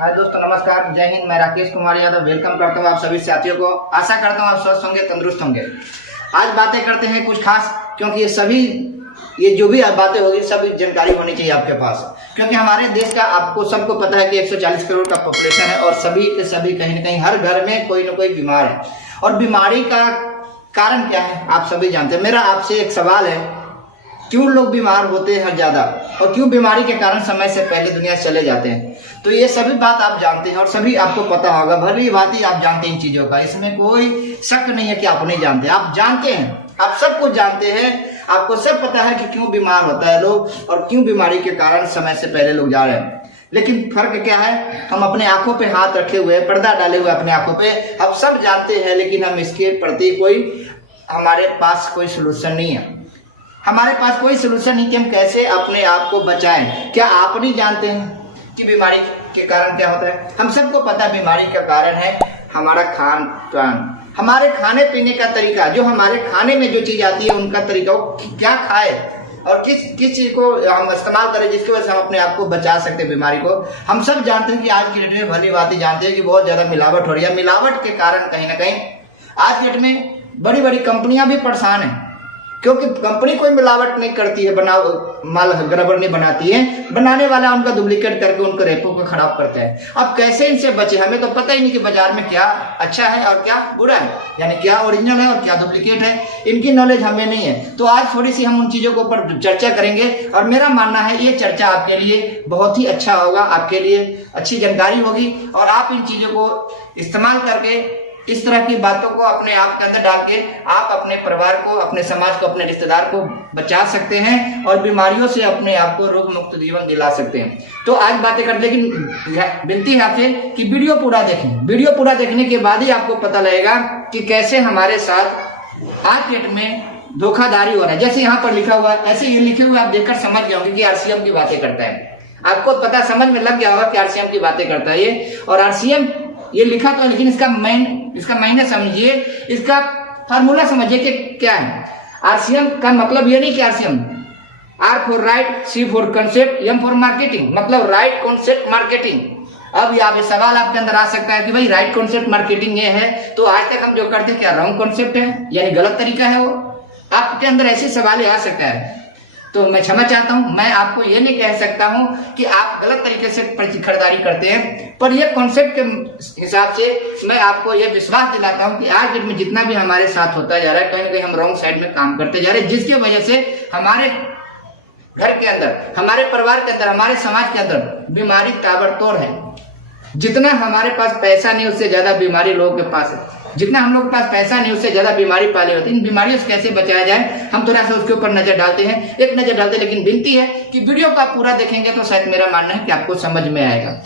हाय दोस्तों, नमस्कार, जय हिंद। मैं राकेश कुमार यादव वेलकम करता हूँ आप सभी साथियों को। आशा करता हूँ आप स्वस्थ होंगे, तंदुरुस्त होंगे। आज बातें करते हैं कुछ खास, क्योंकि ये जो भी बातें होगी सभी जानकारी होनी चाहिए आपके पास। क्योंकि हमारे देश का आपको सबको पता है कि 140 करोड़ का पॉपुलेशन है और सभी के सभी कहीं ना कहीं हर घर में कोई ना कोई बीमार है। और बीमारी का कारण क्या है आप सभी जानते हैं। मेरा आपसे एक सवाल है, क्यों लोग बीमार होते हैं ज्यादा और क्यों बीमारी के कारण समय से पहले दुनिया से चले जाते हैं। तो ये सभी बात आप जानते हैं और सभी आपको पता होगा, भली भांति आप जानते हैं इन चीजों का। इसमें कोई शक नहीं है कि आप नहीं जानते, आप जानते हैं, आप सब कुछ जानते हैं। आपको सब पता है कि क्यों बीमार होता है लोग और क्यों बीमारी के कारण समय से पहले लोग जा रहे हैं। लेकिन फर्क क्या है, हम अपने आंखों पे हाथ रखे हुए, पर्दा डाले हुए अपने आंखों पे, हम सब जानते हैं, लेकिन हम इसके प्रति हमारे पास कोई सोल्यूशन नहीं है। हमारे पास कोई सोल्यूशन नहीं कि हम कैसे अपने आप को बचाएं। क्या आप नहीं जानते हैं कि बीमारी के कारण क्या होता है? हम सबको पता है बीमारी का कारण है हमारा खान पान, हमारे खाने पीने का तरीका। जो हमारे खाने में जो चीज आती है उनका तरीका, क्या खाए और किस चीज को हम इस्तेमाल करें जिसकी वजह से हम अपने आप को बचा सकते हैं बीमारी को। हम सब जानते हैं कि आज की डेट में भली बात जानते हैं कि बहुत ज्यादा मिलावट हो रही है। मिलावट के कारण कहीं ना कहीं आज की डेट में बड़ी बड़ी कंपनियां भी परेशान है, क्योंकि कंपनी कोई मिलावट नहीं करती है, माल गड़बड़ नहीं बनाती है, बनाने वाला उनका डुप्लीकेट करके उनके रेपो को खराब करता है। अब कैसे इनसे बचे? हमें तो पता ही नहीं कि बाजार में क्या अच्छा है और क्या बुरा है, यानी क्या ओरिजिनल है और क्या डुप्लीकेट है। इनकी नॉलेज हमें नहीं है। तो आज थोड़ी सी हम उन चीजों के ऊपर चर्चा करेंगे और मेरा मानना है ये चर्चा आपके लिए बहुत ही अच्छा होगा, आपके लिए अच्छी जानकारी होगी और आप इन चीजों को इस्तेमाल करके इस तरह की बातों को अपने आप के अंदर डाल के आप अपने परिवार को, अपने समाज को, अपने रिश्तेदार को बचा सकते हैं और बीमारियों से अपने आप को रोग मुक्त जीवन दिला सकते हैं। तो आज बातें कर, लेकिन विनती है आपसे कि वीडियो पूरा देखें। वीडियो पूरा देखने के बाद ही आपको पता लगेगा कि कैसे हमारे साथ आज डेट में धोखाधड़ी हो रहा है। जैसे यहाँ पर लिखा हुआ है, ऐसे ये लिखे हुए आप देखकर समझ गए होंगे कि आरसीएम की बातें करता है। आपको पता समझ में लग गया होगा कि आरसीएम की बातें करता है ये। और आरसीएम ये लिखा तो, लेकिन इसका मायने समझिए, इसका फार्मूला समझिए कि क्या है। आरसीएम का मतलब ये नहीं कि RCM, R for right, C for concept, M for marketing, मतलब राइट कॉन्सेप्ट मार्केटिंग। अब ये सवाल आपके अंदर आ सकता है कि भाई राइट कॉन्सेप्ट मार्केटिंग ये है, तो आज तक हम जो करते हैं क्या रॉन्ग कॉन्सेप्ट है, यानी गलत तरीका है वो? आपके अंदर ऐसे सवाल आ सकता है। तो मैं क्षमा चाहता हूं, मैं आपको ये नहीं कह सकता हूं कि आप गलत तरीके से खरीदारी करते हैं, पर ये कॉन्सेप्ट के हिसाब से मैं आपको ये विश्वास दिलाता हूं कि आज डेट में जितना भी हमारे साथ होता जा रहा है, कहीं ना कहीं हम रॉन्ग साइड में काम करते जा रहे हैं, जिसकी वजह से हमारे घर के अंदर, हमारे परिवार के अंदर, हमारे समाज के अंदर बीमारी ताबड़तोड़ है। जितना हमारे पास पैसा नहीं उससे ज्यादा बीमारी लोगों के पास है। जितना हम लोग के पास पैसा नहीं उससे ज्यादा बीमारी पाली होती है। इन बीमारियों से कैसे बचाया जाए, हम थोड़ा सा उसके ऊपर नजर डालते हैं, एक नजर डालते हैं। लेकिन विनती है कि वीडियो को आप पूरा देखेंगे तो शायद मेरा मानना है कि आपको समझ में आएगा।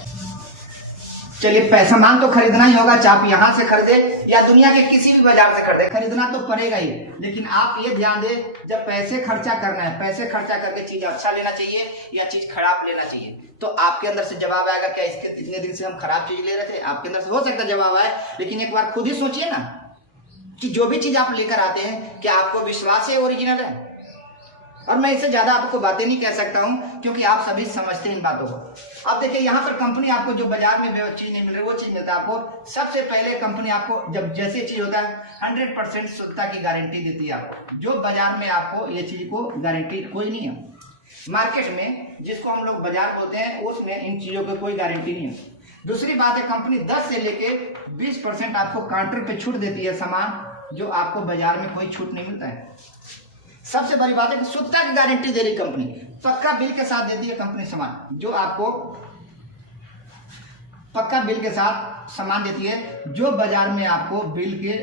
चलिए, सामान तो खरीदना ही होगा, चाहे आप यहाँ से खरीदे या दुनिया के किसी भी बाजार से खरीदे, खरीदना तो पड़ेगा ही। लेकिन आप ये ध्यान दें, जब पैसे खर्चा करना है, पैसे खर्चा करके चीज अच्छा लेना चाहिए या चीज खराब लेना चाहिए। तो आपके अंदर से जवाब आएगा, क्या इसके इतने दिन से हम खराब चीज ले रहे थे? आपके अंदर से हो सकता है जवाब आए, लेकिन एक बार खुद ही सोचिए ना कि जो भी चीज आप लेकर आते हैं, क्या आपको विश्वास है ओरिजिनल है? और मैं इससे ज्यादा आपको बातें नहीं कह सकता हूं, क्योंकि आप सभी समझते हैं इन बातों को। अब देखिए, यहाँ पर कंपनी आपको जो बाजार में चीज नहीं मिल रही वो चीज मिलता है आपको। सबसे पहले कंपनी आपको जब जैसे चीज होता है 100% शुद्धता की गारंटी देती है आपको, जो बाजार में आपको ये चीज को गारंटी कोई नहीं है। मार्केट में जिसको हम लोग बाजार बोलते हैं, उसमें इन चीजों की कोई गारंटी नहीं है। दूसरी बात है, कंपनी 10 से लेके 20% आपको काउंटर पे छूट देती है सामान, जो आपको बाजार में कोई छूट नहीं मिलता है। सबसे बड़ी बात है कि शुद्धता की गारंटी दे रही कंपनी, पक्का बिल के साथ देती है कंपनी सामान, जो आपको पक्का बिल के साथ सामान देती है, जो बाजार में आपको बिल के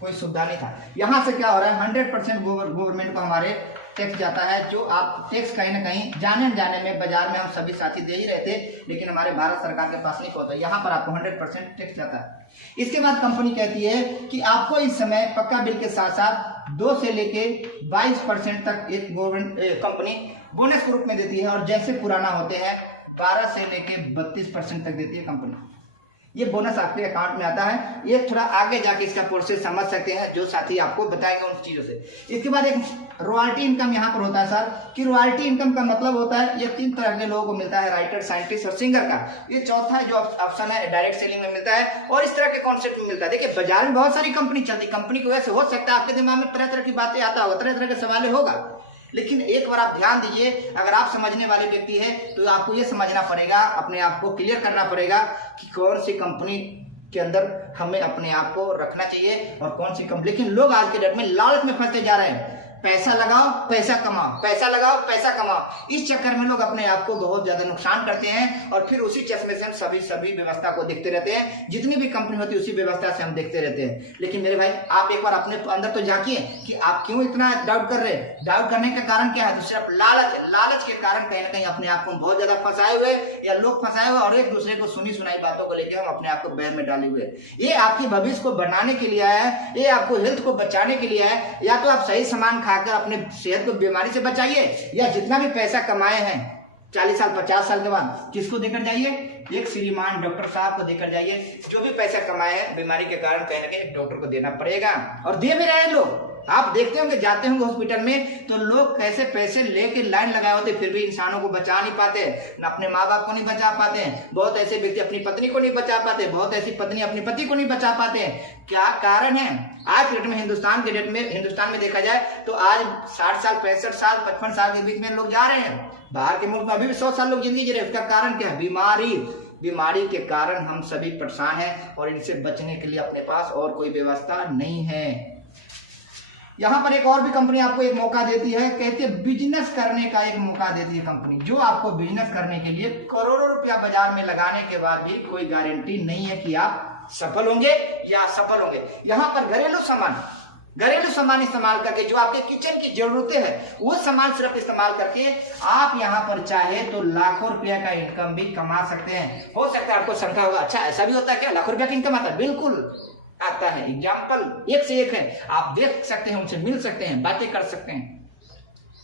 कोई सुविधा नहीं था। यहां से क्या हो रहा है, 100% गवर्नमेंट को हमारे टैक्स जाता है, जो आप टैक्स कहीं ना कहीं जाने में बाजार में हम सभी साथी दे ही रहे थे, लेकिन हमारे भारत सरकार के पास नहीं पहुंचा। यहाँ पर आपको 100% टैक्स जाता है। इसके बाद कंपनी कहती है कि आपको इस समय पक्का बिल के साथ साथ 2 से लेके 22% तक एक गवर्नमेंट कंपनी बोनस के रूप में देती है, और जैसे पुराना होते हैं 12 से लेके 32% तक देती है कंपनी। ये बोनस आपके अकाउंट में आता है। ये थोड़ा आगे जाके इसका प्रोसेस समझ सकते हैं, जो साथी आपको बताएंगे उन चीजों से। इसके बाद एक रॉयल्टी इनकम यहाँ पर होता है सर, कि रॉयल्टी इनकम का मतलब होता है ये 3 तरह के लोगों को मिलता है, राइटर, साइंटिस्ट और सिंगर का। ये चौथा जो ऑप्शन है डायरेक्ट सेलिंग में मिलता है और इस तरह के कॉन्सेप्ट में मिलता है। देखिए बाजार में बहुत सारी कंपनी चलती, कंपनी की वजह से हो सकता है आपके दिमाग में तरह तरह की बातें आता होगा, तरह तरह के सवाल होगा, लेकिन एक बार आप ध्यान दीजिए, अगर आप समझने वाले व्यक्ति है तो आपको ये समझना पड़ेगा, अपने आप को क्लियर करना पड़ेगा कि कौन सी कंपनी के अंदर हमें अपने आप को रखना चाहिए और कौन सी कंपनी। लेकिन लोग आज के डेट में लालच में फंसते जा रहे हैं, पैसा लगाओ पैसा कमाओ, पैसा लगाओ पैसा कमाओ। इस चक्कर में लोग अपने आप को बहुत ज्यादा नुकसान करते हैं और फिर उसी चश्मे से हम सभी व्यवस्था को देखते रहते हैं, जितनी भी कंपनी होती है उसी व्यवस्था से हम देखते रहते हैं। लेकिन मेरे भाई आप एक बार अपने अंदर तो झांकिए कि आप क्यों इतना डाउट कर रहे हैं। डाउट करने का कारण क्या है? तो सिर्फ लालच के कारण कहीं ना कहीं अपने आप को बहुत ज्यादा फंसाए हुए या लोग फंसाए हुए और एक दूसरे को सुनी सुनाई बातों को लेकर हम अपने आप को बैर में डाले हुए। ये आपके भविष्य को बनाने के लिए है, ये आपको हेल्थ को बचाने के लिए है। या तो आप सही सामान खाकर अपने सेहत को बीमारी से बचाइए, या जितना भी पैसा कमाए हैं 40 साल 50 साल के बाद किसको देकर जाइए? एक श्रीमान डॉक्टर साहब को देकर जाइए। जो भी पैसा कमाए हैं बीमारी के कारण कहीं ना कहीं डॉक्टर को देना पड़ेगा, और दे भी रहे हैं लोग। आप देखते होंगे, जाते होंगे हॉस्पिटल में तो लोग कैसे पैसे लेके लाइन लगाए होते, फिर भी इंसानों को बचा नहीं पाते, न अपने माँ बाप को नहीं बचा पाते। बहुत ऐसे व्यक्ति अपनी पत्नी को नहीं बचा पाते, बहुत ऐसी पत्नी अपने पति को नहीं बचा पाते। क्या कारण है? आज के डेट में हिंदुस्तान में देखा जाए तो आज 60 साल 65 साल 55 साल के बीच में लोग जा रहे हैं। बाहर के मुल्क में अभी भी 100 साल लोग जिंदगी जी रहे। उसका कारण क्या है? बीमारी के कारण हम सभी परेशान हैं और इनसे बचने के लिए अपने पास और कोई व्यवस्था नहीं है। यहाँ पर एक और भी कंपनी आपको एक मौका देती है, कहती है बिजनेस करने का एक मौका देती है कंपनी, जो आपको बिजनेस करने के लिए करोड़ों रुपया बाजार में लगाने के बाद भी कोई गारंटी नहीं है कि आप सफल होंगे या असफल होंगे। यहाँ पर घरेलू सामान इस्तेमाल करके, जो आपके किचन की जरूरतें हैं वो सामान सिर्फ इस्तेमाल करके आप यहाँ पर चाहे तो लाखों रुपया का इनकम भी कमा सकते हैं। हो सकता है आपको शंका होगा, अच्छा ऐसा भी होता है क्या, लाखों रुपया का इनकम आता है? बिल्कुल आता है। एग्जाम्पल एक से एक है, आप देख सकते हैं, उनसे मिल सकते हैं, बातें कर सकते हैं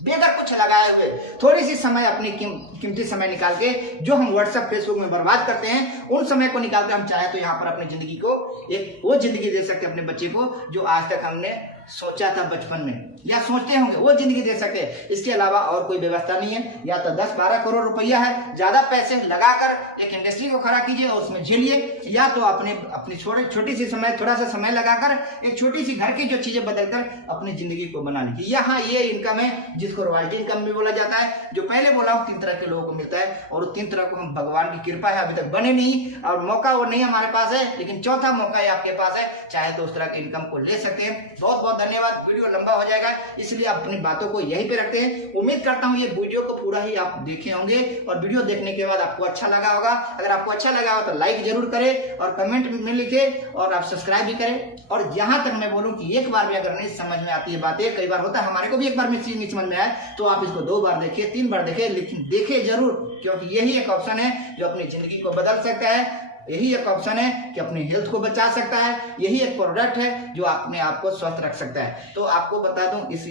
बेगर कुछ लगाए हुए। थोड़ी सी समय, अपनी कीमती समय निकाल के, जो हम व्हाट्सएप फेसबुक में बर्बाद करते हैं, उन समय को निकाल के हम चाहे तो यहाँ पर अपनी जिंदगी को एक वो जिंदगी दे सकते हैं अपने बच्चे को जो आज तक हमने सोचा था बचपन में या सोचते होंगे, वो जिंदगी दे सकते हैं। इसके अलावा और कोई व्यवस्था नहीं है। या तो 10-12 करोड़ रुपया है, ज्यादा पैसे लगाकर एक इंडस्ट्री को खड़ा कीजिए और उसमें झेलिए, या तो अपनी छोटी सी समय, थोड़ा सा समय लगाकर एक छोटी सी घर की जो चीजें बदलकर अपनी जिंदगी को बना लीजिए। यहाँ ये इनकम है जिसको रॉयल्टी इनकम भी बोला जाता है। जो पहले बोला हूँ 3 तरह के लोगों को मिलता है, और 3 तरह को हम भगवान की कृपा है अभी तक बने नहीं, और मौका वो नहीं हमारे पास है, लेकिन चौथा मौका है आपके पास है, चाहे तो उस तरह की इनकम को ले सकते हैं। बहुत बहुत धन्यवाद। वीडियो लंबा हो जाएगा इसलिए अपनी बातों को यहीं पे रखते हैं। उम्मीद करता हूँ ये वीडियो को पूरा ही आप देखे होंगे और वीडियो देखने के बाद आपको अच्छा लगा होगा। अगर आपको अच्छा लगा हो तो लाइक जरूर करें और कमेंट में लिखे, और आप सब्सक्राइब भी करें। और जहां तक मैं बोलूं कि एक बार भी अगर नहीं समझ में आती है बातें, कई बार होता है हमारे को भी एक बार में चीज नहीं समझ में आए, तो आप इसको 2 बार देखिए, 3 बार देखिए, लेकिन देखिए जरूर, क्योंकि यही एक ऑप्शन है जो अपनी जिंदगी को बदल सकता है। यही एक ऑप्शन है कि अपनी हेल्थ को बचा सकता है। यही एक प्रोडक्ट है जो अपने आप को स्वस्थ रख सकता है। तो आपको बता दूं, इस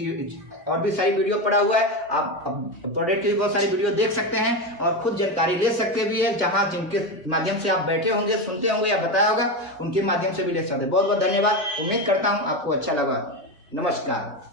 और भी सारी वीडियो पड़ा हुआ है, आप प्रोडक्ट की भी बहुत सारी वीडियो देख सकते हैं और खुद जानकारी ले सकते भी है। जहां जिनके माध्यम से आप बैठे होंगे, सुनते होंगे या बताया होगा, उनके माध्यम से भी ले सकते हैं। बहुत बहुत धन्यवाद। उम्मीद करता हूं आपको अच्छा लगा। नमस्कार।